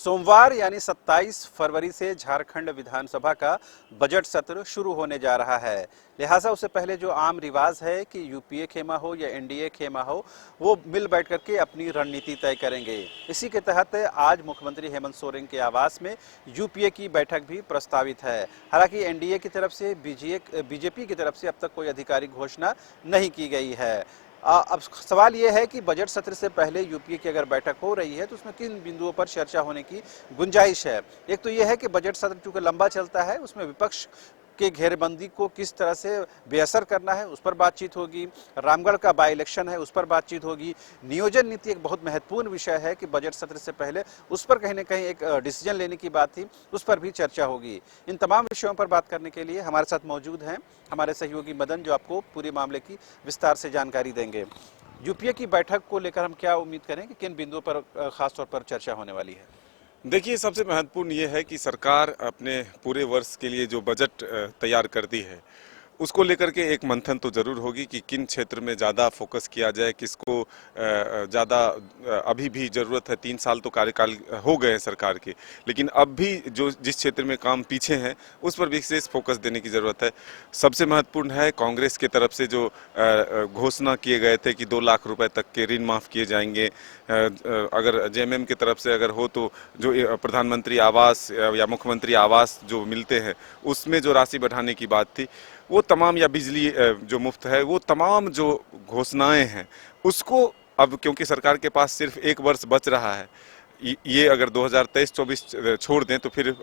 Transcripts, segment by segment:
सोमवार यानी 27 फरवरी से झारखंड विधानसभा का बजट सत्र शुरू होने जा रहा है। लिहाजा उससे पहले जो आम रिवाज है कि यूपीए खेमा हो या एनडीए खेमा हो, वो मिल बैठ करके अपनी रणनीति तय करेंगे। इसी के तहत आज मुख्यमंत्री हेमंत सोरेन के आवास में यूपीए की बैठक भी प्रस्तावित है। हालांकि एनडीए की तरफ से बीजेपी की तरफ से अब तक कोई आधिकारिक घोषणा नहीं की गई है। अब सवाल ये है कि बजट सत्र से पहले यूपीए की अगर बैठक हो रही है तो उसमें किन बिंदुओं पर चर्चा होने की गुंजाइश है। एक तो ये है कि बजट सत्र चूंकि लंबा चलता है, उसमें विपक्ष के घेरेबंदी को किस तरह से बेअसर करना है उस पर बातचीत होगी। रामगढ़ का बाई इलेक्शन है, उस पर बातचीत होगी। नियोजन नीति एक बहुत महत्वपूर्ण विषय है कि बजट सत्र से पहले उस पर कहीं ना कहीं एक डिसीजन लेने की बात थी, उस पर भी चर्चा होगी। इन तमाम विषयों पर बात करने के लिए हमारे साथ मौजूद हैं हमारे सहयोगी मदन, जो आपको पूरे मामले की विस्तार से जानकारी देंगे। यूपीए की बैठक को लेकर हम क्या उम्मीद करें कि किन बिंदुओं पर खास तौर पर चर्चा होने वाली है? देखिए, सबसे महत्वपूर्ण ये है कि सरकार अपने पूरे वर्ष के लिए जो बजट तैयार करती है, उसको लेकर के एक मंथन तो ज़रूर होगी कि किन क्षेत्र में ज़्यादा फोकस किया जाए, किसको ज़्यादा अभी भी ज़रूरत है। 3 साल तो कार्यकाल हो गए हैं सरकार के, लेकिन अब भी जो जिस क्षेत्र में काम पीछे हैं उस पर विशेष फोकस देने की ज़रूरत है। सबसे महत्वपूर्ण है कांग्रेस की तरफ से जो घोषणा किए गए थे कि 2 लाख रुपए तक के ऋण माफ़ किए जाएंगे। अगर जेएमएम की तरफ से अगर हो तो जो प्रधानमंत्री आवास या मुख्यमंत्री आवास जो मिलते हैं उसमें जो राशि बढ़ाने की बात थी, वो तमाम, या बिजली जो मुफ्त है, वो तमाम जो घोषणाएं हैं उसको अब क्योंकि सरकार के पास सिर्फ 1 वर्ष बच रहा है, ये अगर 2023-24 छोड़ दें तो फिर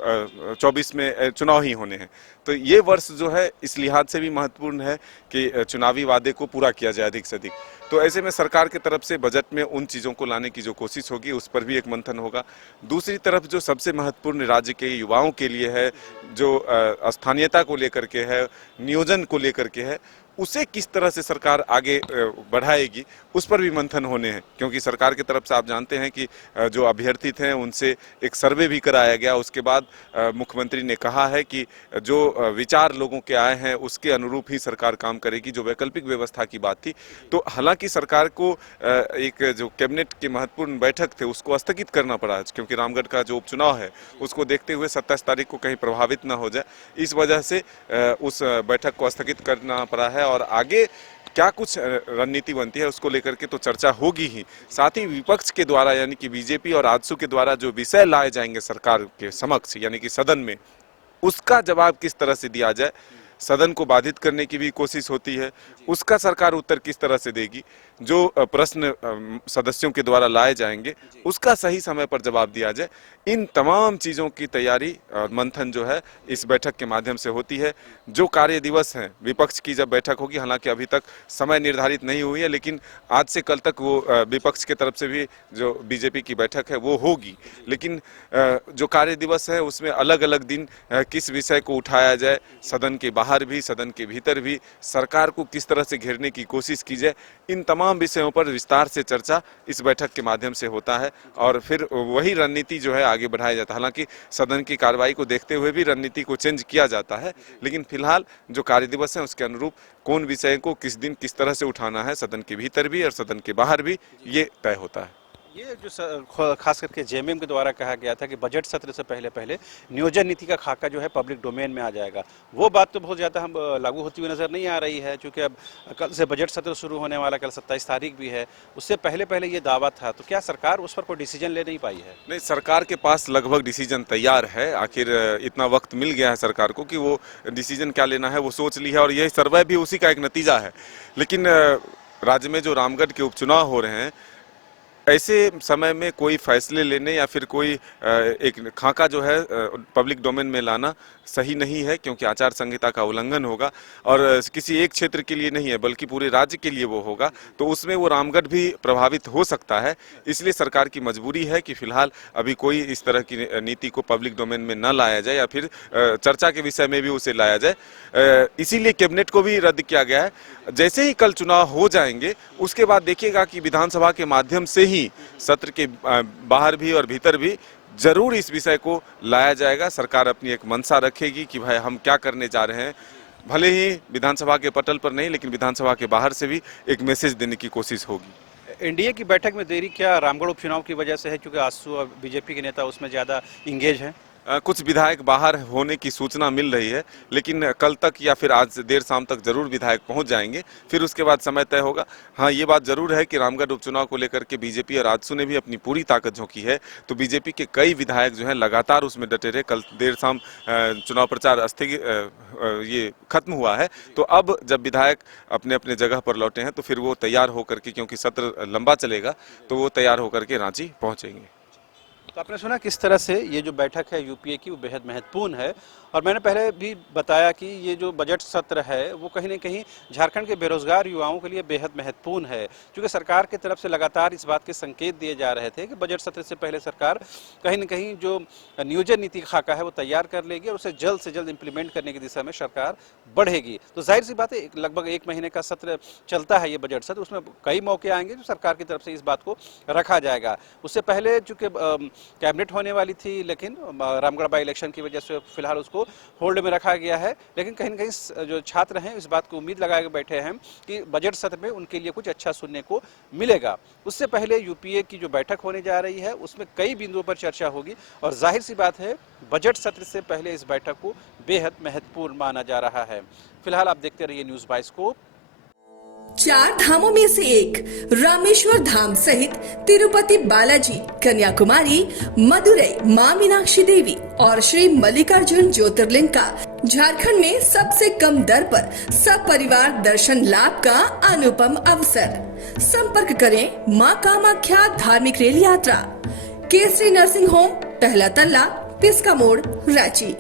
24 में चुनाव ही होने हैं। तो ये वर्ष जो है इस लिहाज से भी महत्वपूर्ण है कि चुनावी वादे को पूरा किया जाए अधिक से अधिक। तो ऐसे में सरकार की तरफ से बजट में उन चीज़ों को लाने की जो कोशिश होगी उस पर भी एक मंथन होगा। दूसरी तरफ जो सबसे महत्वपूर्ण राज्य के युवाओं के लिए है, जो स्थानीयता को लेकर के है, नियोजन को लेकर के है, उसे किस तरह से सरकार आगे बढ़ाएगी, उस पर भी मंथन होने हैं। क्योंकि सरकार की तरफ से आप जानते हैं कि जो अभ्यर्थी थे उनसे एक सर्वे भी कराया गया। उसके बाद मुख्यमंत्री ने कहा है कि जो विचार लोगों के आए हैं उसके अनुरूप ही सरकार काम करेगी। जो वैकल्पिक व्यवस्था की बात थी, तो हालांकि सरकार को एक जो कैबिनेट की महत्वपूर्ण बैठक थे उसको स्थगित करना पड़ा, क्योंकि रामगढ़ का जो उपचुनाव है उसको देखते हुए 27 तारीख को कहीं प्रभावित ना हो जाए, इस वजह से उस बैठक को स्थगित करना पड़ा है। और आगे क्या कुछ रणनीति बनती है उसको लेकर के तो चर्चा होगी ही। साथ ही विपक्ष के द्वारा यानी कि बीजेपी और आजसू के द्वारा जो विषय लाए जाएंगे सरकार के समक्ष यानी कि सदन में, उसका जवाब किस तरह से दिया जाए। सदन को बाधित करने की भी कोशिश होती है, उसका सरकार उत्तर किस तरह से देगी। जो प्रश्न सदस्यों के द्वारा लाए जाएंगे उसका सही समय पर जवाब दिया जाए। इन तमाम चीज़ों की तैयारी और मंथन जो है इस बैठक के माध्यम से होती है। जो कार्य दिवस हैं, विपक्ष की जब बैठक होगी, हालांकि अभी तक समय निर्धारित नहीं हुई है, लेकिन आज से कल तक वो विपक्ष की तरफ से भी जो बीजेपी की बैठक है वो होगी। लेकिन जो कार्य दिवस है उसमें अलग अलग दिन किस विषय को उठाया जाए, सदन के बाहर भी सदन के भीतर भी सरकार को किस तरह से घेरने की कोशिश की जाए, इन तमाम विषयों पर विस्तार से चर्चा इस बैठक के माध्यम से होता है और फिर वही रणनीति जो है आगे बढ़ाया जाता है। हालांकि सदन की कार्रवाई को देखते हुए भी रणनीति को चेंज किया जाता है, लेकिन फिलहाल जो कार्य दिवस है उसके अनुरूप कौन विषय को किस दिन किस तरह से उठाना है, सदन के भीतर भी और सदन के बाहर भी, ये तय होता है। ये जो खास करके जेएमएम के द्वारा कहा गया था कि बजट सत्र से पहले पहले नियोजन नीति का खाका जो है पब्लिक डोमेन में आ जाएगा, वो बात तो बहुत ज़्यादा हम लागू होती हुई नज़र नहीं आ रही है, क्योंकि अब कल से बजट सत्र शुरू होने वाला, कल 27 तारीख भी है। उससे पहले पहले ये दावा था, तो क्या सरकार उस पर कोई डिसीजन ले नहीं पाई है? नहीं, सरकार के पास लगभग डिसीजन तैयार है। आखिर इतना वक्त मिल गया है सरकार को कि वो डिसीजन क्या लेना है वो सोच ली है, और यह सर्वे भी उसी का एक नतीजा है। लेकिन राज्य में जो रामगढ़ के उपचुनाव हो रहे हैं, ऐसे समय में कोई फैसले लेने या फिर कोई एक खाका जो है पब्लिक डोमेन में लाना सही नहीं है, क्योंकि आचार संहिता का उल्लंघन होगा और किसी एक क्षेत्र के लिए नहीं है बल्कि पूरे राज्य के लिए वो होगा, तो उसमें वो रामगढ़ भी प्रभावित हो सकता है। इसलिए सरकार की मजबूरी है कि फिलहाल अभी कोई इस तरह की नीति को पब्लिक डोमेन में न लाया जाए या फिर चर्चा के विषय में भी उसे लाया जाए। इसीलिए कैबिनेट को भी रद्द किया गया है। जैसे ही कल चुनाव हो जाएंगे उसके बाद देखिएगा कि विधानसभा के माध्यम से ही सत्र के बाहर भी और भीतर भी जरूर इस विषय को लाया जाएगा। सरकार अपनी एक मंशा रखेगी कि भाई हम क्या करने जा रहे हैं, भले ही विधानसभा के पटल पर नहीं लेकिन विधानसभा के बाहर से भी एक मैसेज देने की कोशिश होगी। एनडीए की बैठक में देरी क्या रामगढ़ उपचुनाव की वजह से है, क्योंकि आजसू और बीजेपी के नेता उसमें ज्यादा इंगेज हैं? कुछ विधायक बाहर होने की सूचना मिल रही है, लेकिन कल तक या फिर आज देर शाम तक जरूर विधायक पहुंच जाएंगे, फिर उसके बाद समय तय होगा। हाँ, ये बात जरूर है कि रामगढ़ उपचुनाव को लेकर के बीजेपी और आजसू ने भी अपनी पूरी ताकत झोंकी है, तो बीजेपी के कई विधायक जो हैं लगातार उसमें डटे रहे। कल देर शाम चुनाव प्रचार ये खत्म हुआ है, तो अब जब विधायक अपने अपने जगह पर लौटे हैं तो फिर वो तैयार होकर के, क्योंकि सत्र लंबा चलेगा, तो वो तैयार होकर के रांची पहुंचेंगे। तो आपने सुना किस तरह से ये जो बैठक है यूपीए की वो बेहद महत्वपूर्ण है, और मैंने पहले भी बताया कि ये जो बजट सत्र है वो कहीं न कहीं झारखंड के बेरोजगार युवाओं के लिए बेहद महत्वपूर्ण है, क्योंकि सरकार की तरफ से लगातार इस बात के संकेत दिए जा रहे थे कि बजट सत्र से पहले सरकार कहीं न कहीं जो नियोजन नीति खाका है वो तैयार कर लेगी और उसे जल्द से जल्द इम्प्लीमेंट करने की दिशा में सरकार बढ़ेगी। तो जाहिर सी बात है, लगभग 1 महीने का सत्र चलता है ये बजट सत्र, उसमें कई मौके आएंगे जो सरकार की तरफ से इस बात को रखा जाएगा। उससे पहले चूंकि कैबिनेट होने वाली थी, लेकिन रामगढ़ बाई इलेक्शन की वजह से फिलहाल उसको होल्ड में रखा गया है, लेकिन कहीं न कहीं जो छात्र हैं इस बात को उम्मीद लगा के बैठे हैं कि बजट सत्र में उनके लिए कुछ अच्छा सुनने को मिलेगा। उससे पहले यूपीए की जो बैठक होने जा रही है उसमें कई बिंदुओं पर चर्चा होगी, और जाहिर सी बात है बजट सत्र से पहले इस बैठक को बेहद महत्वपूर्ण माना जा रहा है। फिलहाल आप देखते रहिए न्यूज़ बाइस्कोप। 4 धामों में से एक रामेश्वर धाम सहित तिरुपति बालाजी, कन्याकुमारी, मदुरई मां मीनाक्षी देवी और श्री मल्लिकार्जुन ज्योतिर्लिंग का झारखंड में सबसे कम दर पर सब परिवार दर्शन लाभ का अनुपम अवसर। संपर्क करें मां कामाख्या धार्मिक रेल यात्रा, केसरी नर्सिंग होम, पहला तल्ला, पिस्का मोड़, रांची।